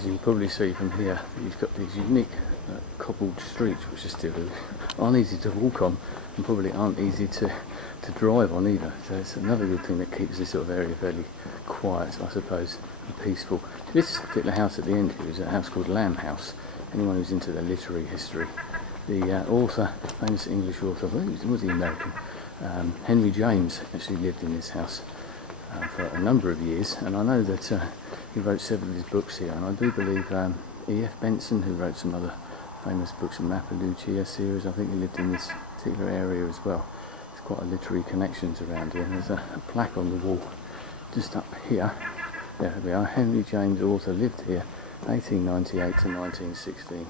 As you can probably see from here, you've got these unique cobbled streets which are still aren't easy to walk on and probably aren't easy to drive on either. So it's another good thing that keeps this sort of area fairly quiet, I suppose, and peaceful. This particular house at the end here is a house called Lamb House. Anyone who's into the literary history, the author, famous English author, I think was the American, Henry James, actually lived in this house for a number of years, and I know that he wrote several of his books here, and I do believe E.F. Benson, who wrote some other famous books from Mappaluccia series, I think he lived in this particular area as well. There's quite a literary connections around here. There's a plaque on the wall just up here. There we are. Henry James, author, lived here 1898 to 1916,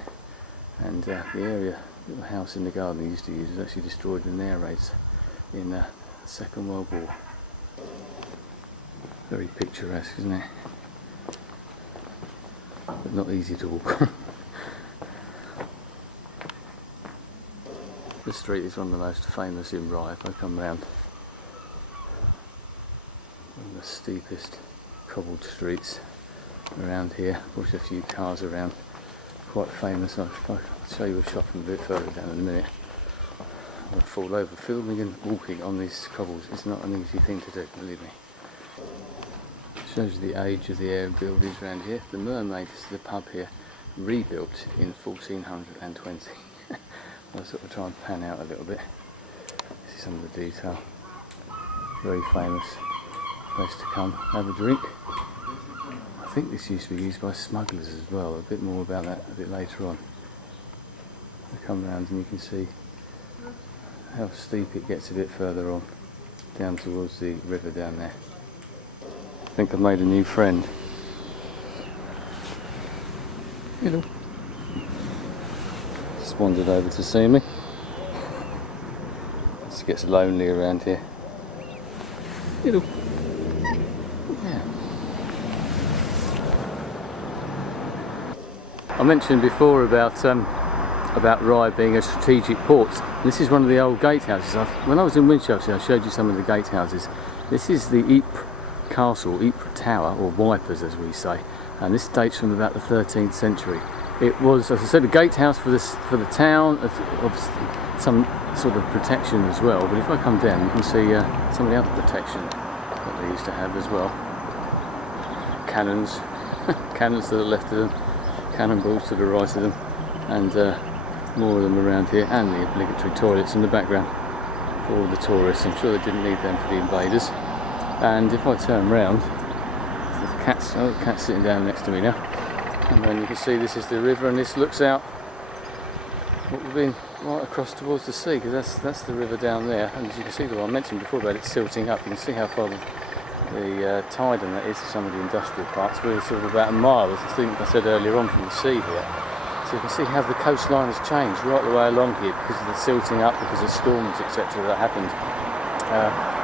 and the area, little house in the garden he used to use, was actually destroyed in air raids in the Second World War. Very picturesque, isn't it? But not easy to walk on. This street is one of the most famous in Rye. If I come round, one of the steepest cobbled streets around here. There's a few cars around, quite famous. I'll show you a shot from a bit further down in a minute. I'll fall over. Filming and walking on these cobbles is not an easy thing to do, believe me. Shows you the age of the area buildings around here. The Mermaid is the pub here, rebuilt in 1420. I'll sort of try and pan out a little bit. See some of the detail. Very famous place to come, have a drink. I think this used to be used by smugglers as well. A bit more about that a bit later on. I come round and you can see how steep it gets a bit further on, down towards the river down there. I think I've made a new friend. Hello. Just wandered over to see me. It gets lonely around here. Hello. Yeah. I mentioned before about Rye being a strategic port. This is one of the old gatehouses. When I was in Winchelsea, I showed you some of the gatehouses. This is the Ypres Castle, Ypres Tower, or Wipers as we say, and this dates from about the 13th century. It was, as I said, a gatehouse for the town, obviously some sort of protection as well, but if I come down you can see some of the other protection that they used to have as well. Cannons, cannons to the left of them, cannonballs to the right of them, and more of them around here, and the obligatory toilets in the background for all the tourists. I'm sure they didn't need them for the invaders. And if I turn round, the cat's sitting down next to me now, and then you can see this is the river, and this looks out what we've been right across towards the sea, because that's the river down there. And as you can see, I mentioned before about it silting up, you can see how far the tide and that is to some of the industrial parts. We're sort of about a mile, as I think I said earlier on, from the sea here. So you can see how the coastline has changed right the way along here because of the silting up, because of storms, etc. that happened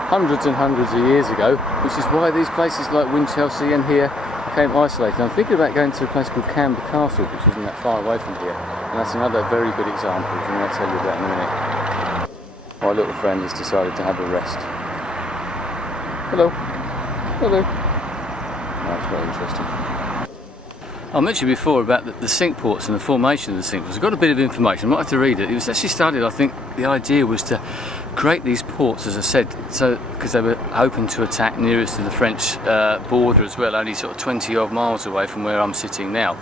hundreds and hundreds of years ago, which is why these places like Winchelsea and here became isolated. I'm thinking about going to a place called Camber Castle, which isn't that far away from here, and that's another very good example, which I'll tell you about in a minute. My little friend has decided to have a rest. Hello. Hello. That's very interesting. I mentioned before about the Cinque Ports and the formation of the Cinque Ports. I've got a bit of information, I might have to read it. It was actually started, I think, the idea was to create these ports, as I said, so because they were open to attack nearest to the French border as well, only sort of 20 odd miles away from where I'm sitting now.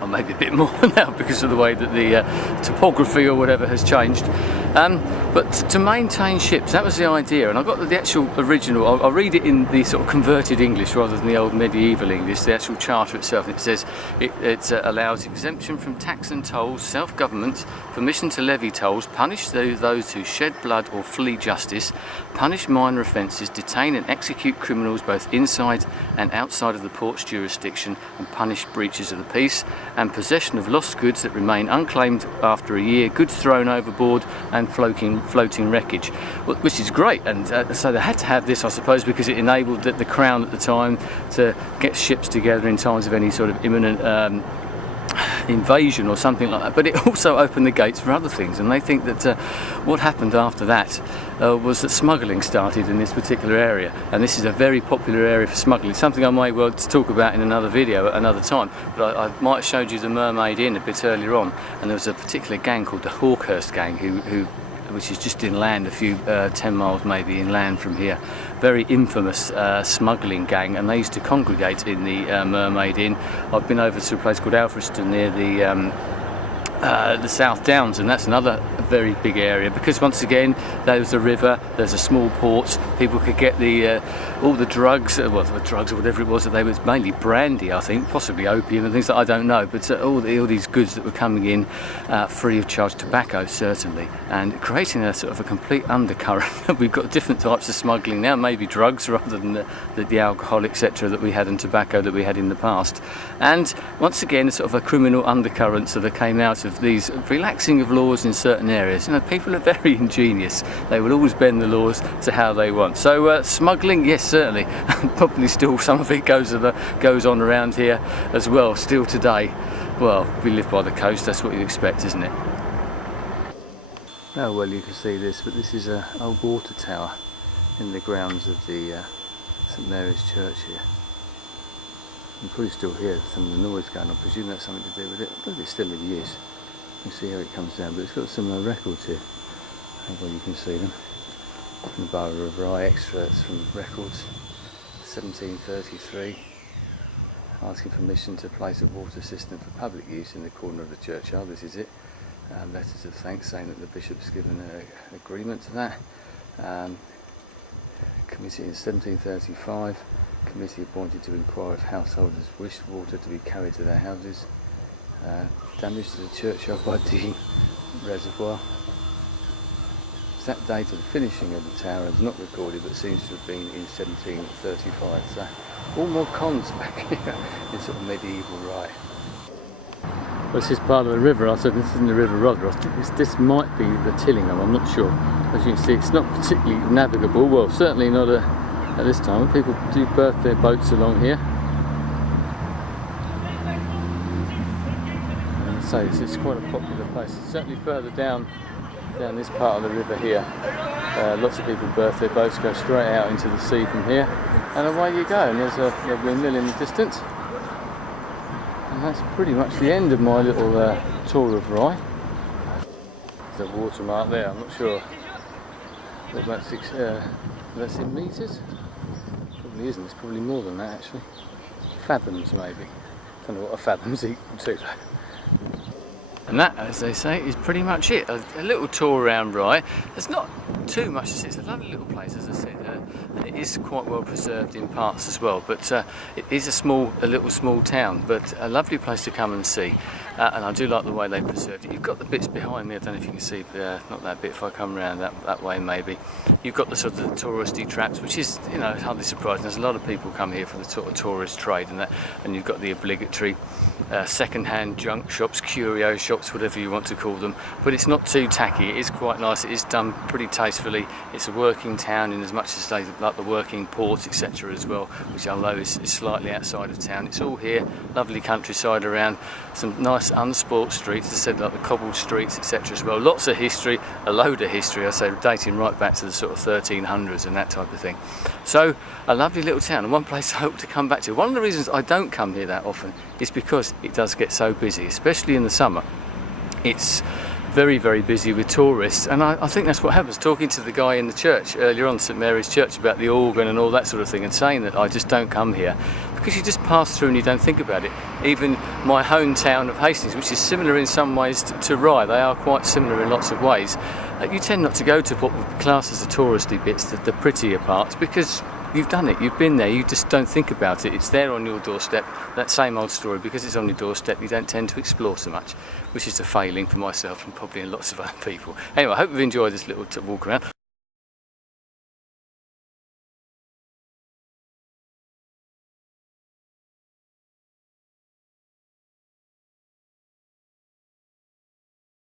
Or maybe a bit more now because of the way that the topography or whatever has changed. But to maintain ships, that was the idea, and I got the actual original. I'll read it in the sort of converted English rather than the old medieval English, the actual charter itself. And it says it allows exemption from tax and tolls, self-government, permission to levy tolls, punish those who shed blood or flee justice, punish minor offences, detain and execute criminals both inside and outside of the port's jurisdiction, and punish breaches of the peace, and possession of lost goods that remain unclaimed after a year, goods thrown overboard, and floating wreckage, which is great. And so they had to have this, I suppose, because it enabled the Crown at the time to get ships together in times of any sort of imminent invasion or something like that, but it also opened the gates for other things. And they think that what happened after that was that smuggling started in this particular area, and this is a very popular area for smuggling. Something I might well talk about in another video at another time, but I might have showed you the Mermaid Inn a bit earlier on, and there was a particular gang called the Hawkhurst gang which is just inland, a few 10 miles maybe inland from here. Very infamous smuggling gang, and they used to congregate in the Mermaid Inn. I've been over to a place called Alfriston near the South Downs, and that's another very big area, because once again there's a river, there's a small port, people could get all the drugs, well, the drugs or whatever it was that they was, mainly brandy I think, possibly opium and things that I don't know, but all these goods that were coming in free of charge, tobacco certainly, and creating a sort of a complete undercurrent. We've got different types of smuggling now, maybe drugs rather than the alcohol etc. that we had and tobacco that we had in the past, and once again a sort of a criminal undercurrent that came out of these relaxing of laws in certain areas. You know, people are very ingenious. They will always bend the laws to how they want. So smuggling, yes, certainly. Probably still some of it goes on around here as well, still today. Well, we live by the coast, that's what you expect, isn't it? Oh well, you can see this, but this is an old water tower in the grounds of the St Mary's Church here. You can probably still hear some of the noise going on. I presume that's something to do with it. I believe it still really is. You can see how it comes down, but it's got some records here. Well, you can see them. From the Borough of Rye, extracts from records, 1733, asking permission to place a water system for public use in the corner of the churchyard. This is it. Letters of thanks saying that the bishop's given an agreement to that. Committee in 1735. Committee appointed to inquire if householders wished water to be carried to their houses. Damage to the churchyard by digging reservoir. Exact date of the finishing of the tower is not recorded, but seems to have been in 1735. So all more cons back here in sort of medieval Rye. Well, this is part of the river. I said this isn't the River Rother. I think this might be the Tillingham, I'm not sure. As you can see, it's not particularly navigable. Well, certainly not at this time. People do berth their boats along here. And so it's quite a popular place. Certainly further down this part of the river here, lots of people berth their boats, go straight out into the sea from here, and away you go. And there's a windmill in the distance. And that's pretty much the end of my little tour of Rye. There's a watermark there, I'm not sure. About that's in metres? Probably isn't, it's probably more than that actually. Fathoms maybe. Don't know what a fathom's equal to. And that, as they say, is pretty much it. A little tour around Rye. There's not too much to see. It's a lovely little place, as I said, and it is quite well preserved in parts as well. But it is a little small town, but a lovely place to come and see. And I do like the way they preserved it. You've got the bits behind me. I don't know if you can see, not that bit. If I come around that way, maybe you've got the sort of the touristy traps, which is, you know, hardly surprising. There's a lot of people come here for the sort of tourist trade and that, and you've got the obligatory second-hand junk shops, curio shops, whatever you want to call them, but it's not too tacky. It is quite nice. It is done pretty tastefully. It's a working town in as much as they like the working port, etc. as well, which although is slightly outside of town. It's all here, lovely countryside around, some nice unspoilt streets, as I said, like the cobbled streets, etc. as well. Lots of history, a load of history, I say, dating right back to the sort of 1300s and that type of thing. So a lovely little town, and one place I hope to come back to. One of the reasons I don't come here that often is because it does get so busy, especially in the summer. It's very, very busy with tourists, and I think that's what happens. Talking to the guy in the church earlier on, St Mary's Church, about the organ and all that sort of thing, and saying that I just don't come here because you just pass through and you don't think about it. Even my hometown of Hastings, which is similar in some ways to Rye, they are quite similar in lots of ways. You tend not to go to what we class as the touristy bits, the prettier parts, because you've done it, you've been there, you just don't think about it. It's there on your doorstep, that same old story. Because it's on your doorstep, you don't tend to explore so much, which is a failing for myself and probably lots of other people. Anyway, I hope you've enjoyed this little walk around.